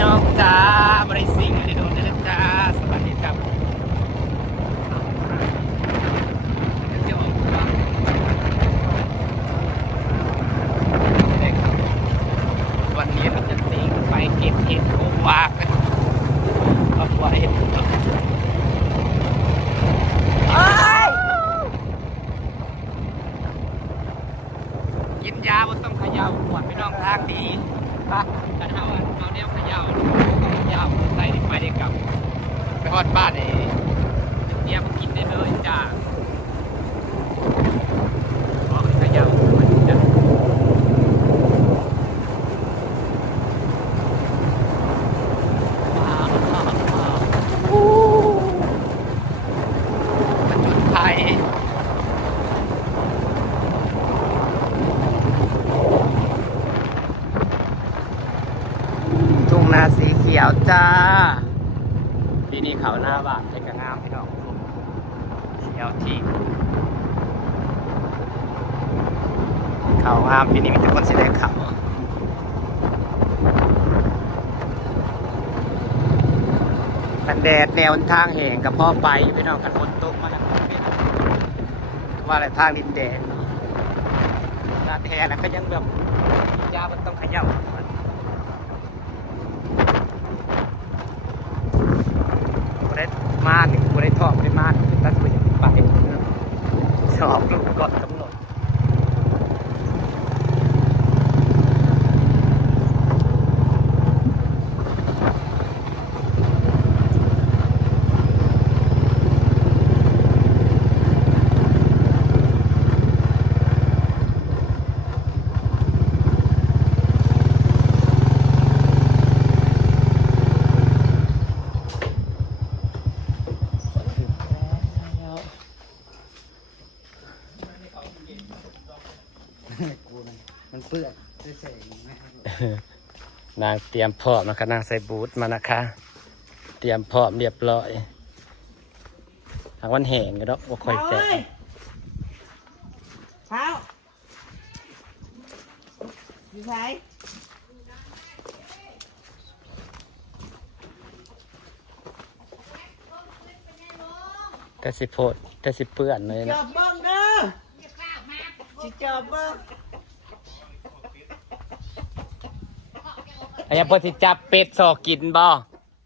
น้องจ้าบริสิงห์ในโดนได้แล้วจ้าสวัสดีครับวันนี้เราจะสิงไปเก็บเห็ดโควากันเอาไว้กินยาบนต้องเขย่าขวดพี่น้องทางดีกันเอาแนวเขย่าใส่ไปได้กับไปฮอดบ้านนี่เตรียมกินได้เลยจ้าพอเขย่าจ้ะมันจุดไฟทุ่งนาสีเขียวจ้าปีนี้เขาหน้าบ้านเป็นกระงามพี่น้องเขียวที่เขางามปีนี้มีแต่คนสีแดงขาวกันแดดแนวทางแห่งกับพ่อไปพี่น้องกันฝนตกมาแล้วว่าอะไรทางดินแดงหน้าแท้แล้วก็ยังแบบยามันต้องเขย่ามาหนึ่งกูได้ทอบได้มากตั้งแต่ยังไปสอบลูกก่อนกำหนดมันเปื้อนเฉยๆนางเตรียมพร้อมนะคะนางใส่บูทมานะคะเตรียมพร้อมเรียบร้อยทางวันแห่งก็ต้องว่าคอยแจกเท้าอยู่ไหนแต่สิโพดแต่สิเปื้อนเลยนะจอบบ้องเด้อจิจอบบ้องอันนี้พอสิจับเป็ดสอกกินบ่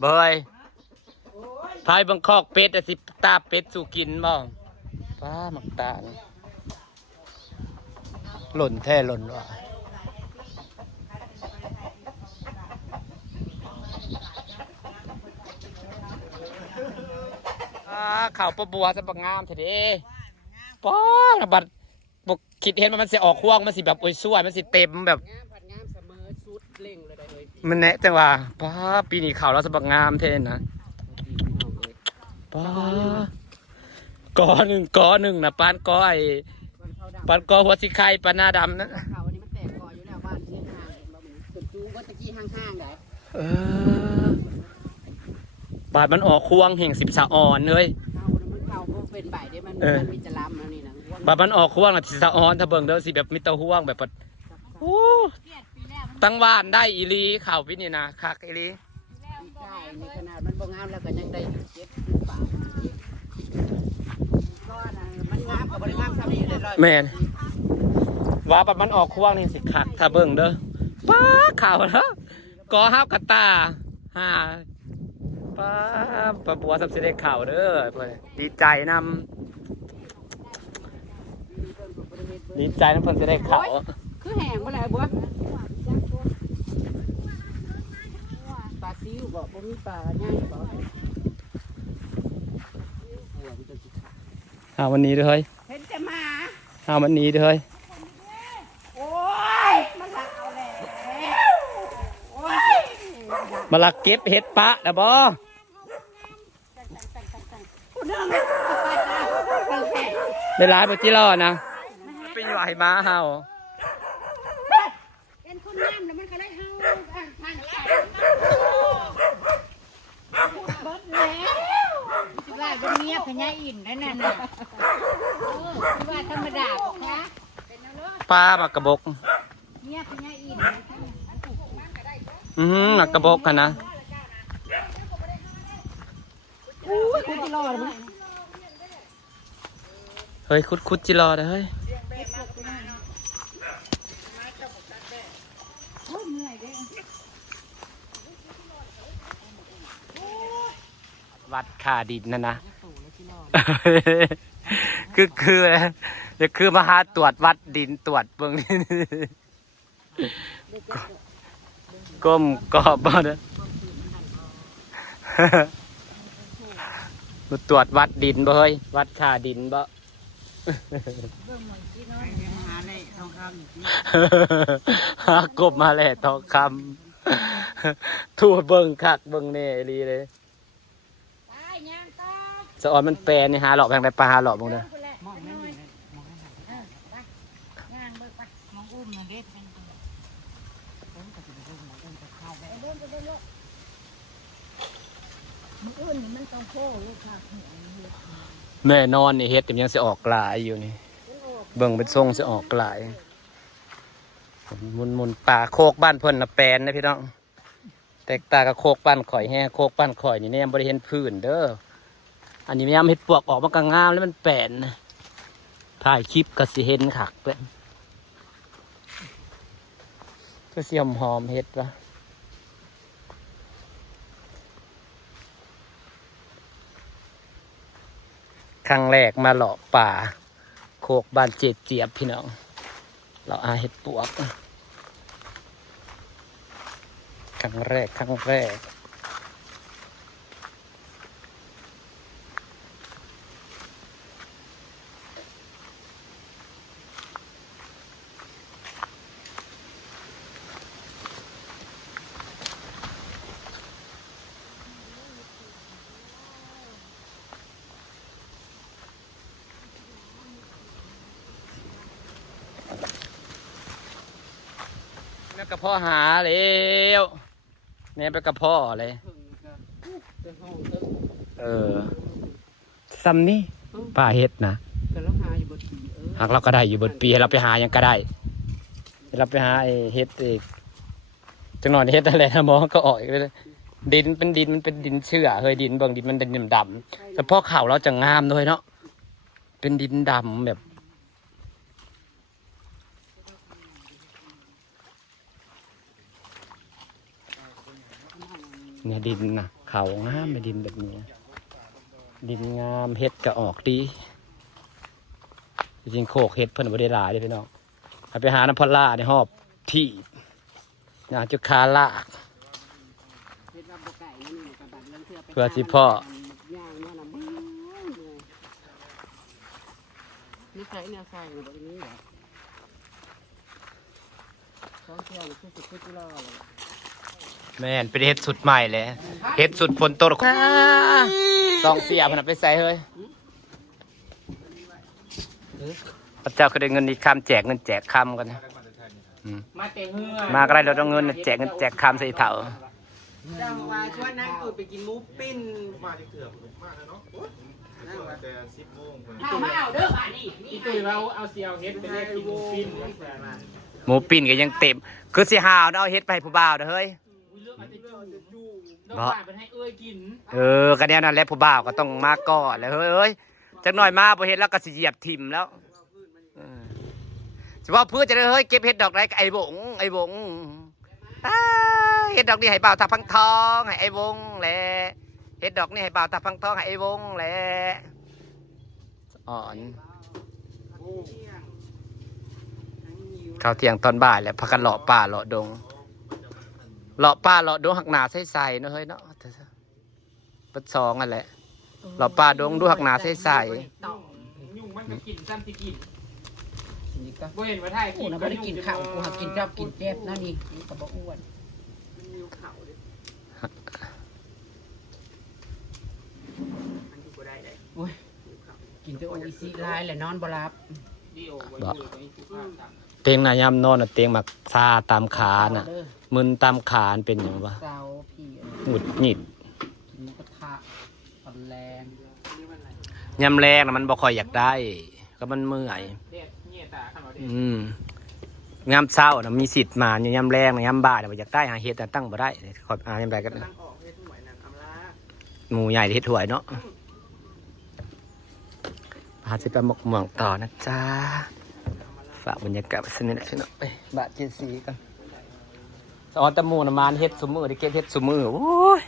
เบยพายบังคอกเป็ดแต่สิตาเป็ดสู่กินบ่ป้าหมักตาลหล่นแท้หล่นว่ะข่าวปะบัวสะบักงามเถอะดิป้าบัดบกคิดเห็นมันสิออกห่วงมันสิแบบโอ้ยสวยมันสิเต็มแบบมันแน่จังว่าป้าปีนี้ข่าวเราสะบักงามเท่นะป้ากอหนึ่งนะปานกอปานกอหัวสีไข่ปานหน้าดำนะเขาอันนี้มันแตกกออยู่แล้วบ้านเชียงห่างบ่เหมือนตึกจูก็ตะกี้ห่างๆได้บาดมันออกควงแห่งสิบสะอ่อนเลยเขาเป็นใบได้มันมีจะล้ำแล้วนี่นะบาดมันออกควงอ่ะสิสะอ่อนถ้าเบิ่งเด้อสิแบบมีเต้าห่วงแบบโอ้ตั้งว่านได้อีลีข่าวพี่นี่นะคักอีลีใช่ในขนาดมันบ่งามแล้วก็ยังได้เจ็บปากก็นะมันงามกับบริงามซ้ำนี่เลยแม่นว่าบาดมันออกควงนี่สิคักถ้าเบิ่งเด้อป้าข่าวแล้วกอห้าวกระตาป้าบัวสับเสด็จข่าวเด้อดีใจนำดีใจน้ำเพิ่นเสด็จข่าวคือแห้งบ่ได้บัวปลาซิวบ่มีปลาย่างบ่วันนี้ด้วยเห็นจะมาวันนี้ด้วยโอ้ยมันหลักเอาแล้วโอ้ยมาลักเก็บเห็ดปะนะบ่ได้ร้ายปจิรอนะเป็นไหวมาเฮาเป็นคนน้ำแล้วมันก็ได้เฮาทางใจพูดเบิดแล้วสิว่าเป็นเมียพญาอินทร์นั่นน่ะสิว่าธรรมดาบ่คะปลามากระบก เมียพญาอินทร์ หนักกระบอกกันนะเฮ้ยคุดจิรอเลยเฮ้ยวัดขาดินนะคือมาหาตรวจวัดดินตรวจเบื้องนี่ก้มกอบบ่เด้อมาตรวจวัดดินบ่เฮ้ยวัดขาดินบ่หากบมาแหละทองคำทั่วเบิ่งคักเบิ่งแน่ลีเลยสะออนมันแปลนี่หาหลอกแพงได้ปลาหาหลอกบ่เด้อแน่นอนนี่เฮ็ดแต่ยังสิออกหลายอยู่นี่เบิ่งเป็นทรงสิออกหลายมุนป่าโคกบ้านเพิ่นน่ะแปลนนะพี่น้องแตกต่างกับโคกบ้านข่อยแฮ่โคกบ้านข่อยนี่แนมบ่ได้เห็นพื้นเด้ออันนี้ยามเฮ็ดปวกออกมันก็งามแล้วมันแปลนนะถ่ายคลิปก็สิเห็นคักเพิ่นก็สิหอมเฮ็ดวะครั้งแรกมาเลาะป่าโคกบ้านเจ็ดเจี๊ยบพี่น้องเราอาเห็ดปวกครั้งแรกแม่กระเพาะหาแล้วแม่ไปกระเพาะเลยซ้ำนี่ป่าเห็ดนะหากเราก็ได้อยู่บนปีเราไปหายังก็ได้เราไปหาไอ้เห็ดอีกจังหน่อยเห็ดอะไรนะมองก็ออกเลยดินมันเป็นดินเชื่อเฮ้ยดินบางดินมันเป็นดำแต่พอข่าวเราจะงามด้วยเนาะเป็นดินดำแบบเนี่ยดินนะเขางามไปดินแบบนี้ดินงามเฮ็ดก็ออกดีจริงโคกเฮ็ดเพิ่นบ่ได้หลายเด้พี่น้องไปหาน้ำพล่าในหอบที่น่าจะคาลากเพื่อสิพ่อนี่ใส่เนี่ยใส่แบบนี้เหรอแม่นเป็นเฮ็ดสุดใหม่เลยเฮ็ดสุดฝนตกซองเสียมันไปใส่เฮ้ยพระเจ้าก็ได้เงินอีกคำแจกเงินแจกคำกันมาก็ได้เราต้องเงินแจกเงินแจกคำใส่เถาจังหวะชวนนั่งตูดไปกินหมูปิ้นมาที่เถื่อนมากเลยเนาะแต่10 โมงมาเอาเด้อบ้านนี่พี่ตุ้ยเราเอาเสียวเฮ็ดไปได้กินหมูปิ้นหมูปิ้นก็ยังเต็มคือสิหาวเอาเฮ็ดไปให้ผู้บ่าวเด้อเฮ้ยบอกเป็นให้เอ้ยกินกันแน่นั่นแหละผู้บ่าวก็ต้องมาก่อนแล้วเฮ้ยจักหน่อยมาบ่เฮ็ดแล้วก็สิเหยียบถิ่มแล้วเฉพาะเพื่อจะได้เฮ้ยเก็บเฮ็ดดอกไรไอ้บงเฮ็ดดอกนี่ให้บ่าวทับพังทองให้ไอ้วงแหละเฮ็ดดอกนี่ให้บ่าวทับพังทองให้ไอ้วงแหละอ่อนข้าวเที่ยงตอนบ่ายแหละพักกันเลาะป่าเลาะดงเลาะป่าเลาะดงหักหนาใส่ๆเนาะเฮ้ยเนาะปัดซองนั่นแหละเลาะป่าดงดูหักหนาใส่ยุ่งมันก็กินซ้ำที่กินบ่เห็นว่าไทยกินก็ได้กินข้าวกูหากินจับกินแจ๊บนั่นนี่ก็บ่อ้วนกินแต่โออิซิลายแหละนอนบ่หลับเตียงนายามนอนเตียงหมักซาตามขาน่ะมึนตามขาเป็นอย่างวะหงุดหงิดยำแรงนะมันบ่ค่อยอยากได้ก็มันเมื่อย ยามเช้านะมีสิทธิ์มายามแรงยามบ่ายอยากได้หาเห็ดแต่ตั้งบ่ได้ขอยยามใดก็ กำลังออกเฮ็ดหวยนั่นอำลา หมูใหญ่เห็ดถวยเนาะพาจะไปหมกหม่องต่อนะจ๊ะฝากบรรยากาศสนิทเนาะไปบาดเจสีกันสอนตะมูนมานเฮ็ดสมือได้เก็บเฮ็ดสมือโอ้ย